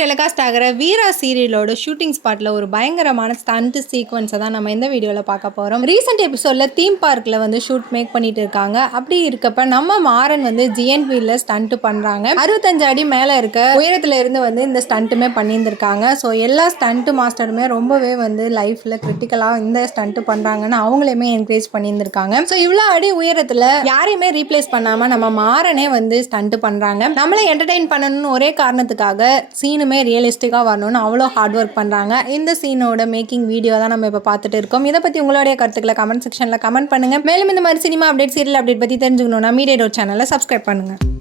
Telecast ஆகிற வீரா சீரியலோட shooting ஸ்பாட்டில் ஒரு பயங்கரமான ஸ்டண்ட் சீக்வன்ஸை தான் நம்ம இந்த வீடியோவில் பார்க்க போகிறோம். ரீசெண்ட் எபிசோடில் தீம் பார்க்கில் வந்து ஷூட் மேக் பண்ணிட்டு இருக்காங்க. அப்படி இருக்கப்ப நம்ம மாறன் வந்து ஜிஎன்பியில் ஸ்டண்ட்டு பண்ணுறாங்க. 65 அடி மேலே இருக்க உயரத்தில் இருந்து வந்து இந்த ஸ்டண்ட்டுமே பண்ணியிருந்திருக்காங்க. ஸோ எல்லா ஸ்டண்ட்டு மாஸ்டருமே ரொம்பவே வந்து லைஃப்பில் கிரிட்டிக்கலாக இந்த ஸ்டண்ட்டு பண்ணுறாங்கன்னு அவங்களையுமே என்கரேஜ் பண்ணியிருந்திருக்காங்க. ஸோ இவ்வளோ அடி உயரத்தில் யாரையுமே ரீப்ளேஸ் பண்ணாமல் நம்ம மாறனே வந்து ஸ்டண்ட்டு பண்ணுறாங்க. நம்மளை என்டர்டெயின் பண்ணணும்னு ஒரே காரணத்துக்காக சீனுமே ரியலிஸ்டிக்காக வரணும்னு அவ்வளோ ஹார்ட் ஒர்க் பண்ணுறாங்க. இந்த சீனோட மேக்கிங் வீடியோ தான் நம்ம இப்போ பார்த்துட்டு இருக்கோம். இதை பற்றி உங்களுடைய கருத்துக்களை கமெண்ட் செக்ஷனில் கமெண்ட் பண்ணுங்கள். மேலும் இந்த மாதிரி சினிமா அப்டேட், சீரியல் அப்டேட் பற்றி தெரிஞ்சுக்கணும்னா மீடியா சேனலை சப்ஸ்கிரைப் பண்ணுங்கள்.